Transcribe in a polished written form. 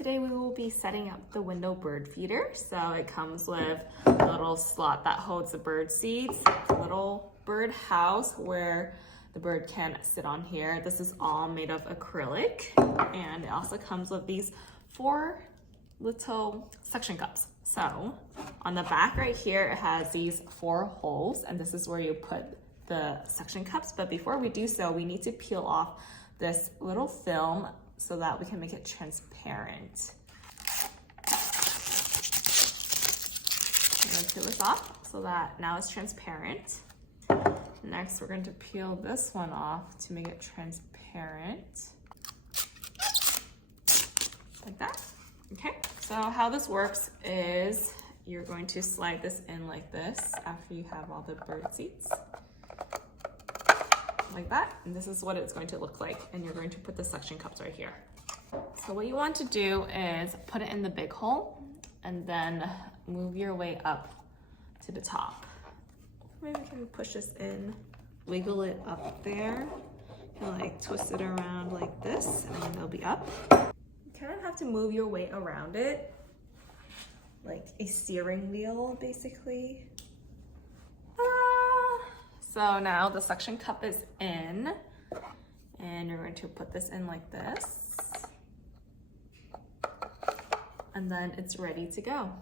today we will be setting up the window bird feeder. So it comes with a little slot that holds the bird seeds, a little bird house where the bird can sit on here. This is all made of acrylic, and it also comes with these 4 little suction cups. So on the back right here, it has these 4 holes, and this is where you put the suction cups. But before we do so, we need to peel off this little film so that we can make it transparent. I'm gonna peel this off so that now it's transparent. Next, we're going to peel this one off to make it transparent. Like that. Okay, so how this works is you're going to slide this in like this after you have all the bird seeds. Like that, and this is what it's going to look like, and you're going to put the suction cups right here. So what you want to do is put it in the big hole and then move your way up to the top. Maybe we can push this in, wiggle it up there, and like twist it around like this, and then it'll be up. You kind of have to move your way around it, like a steering wheel, basically. So now the suction cup is in, and you're going to put this in like this, and then it's ready to go.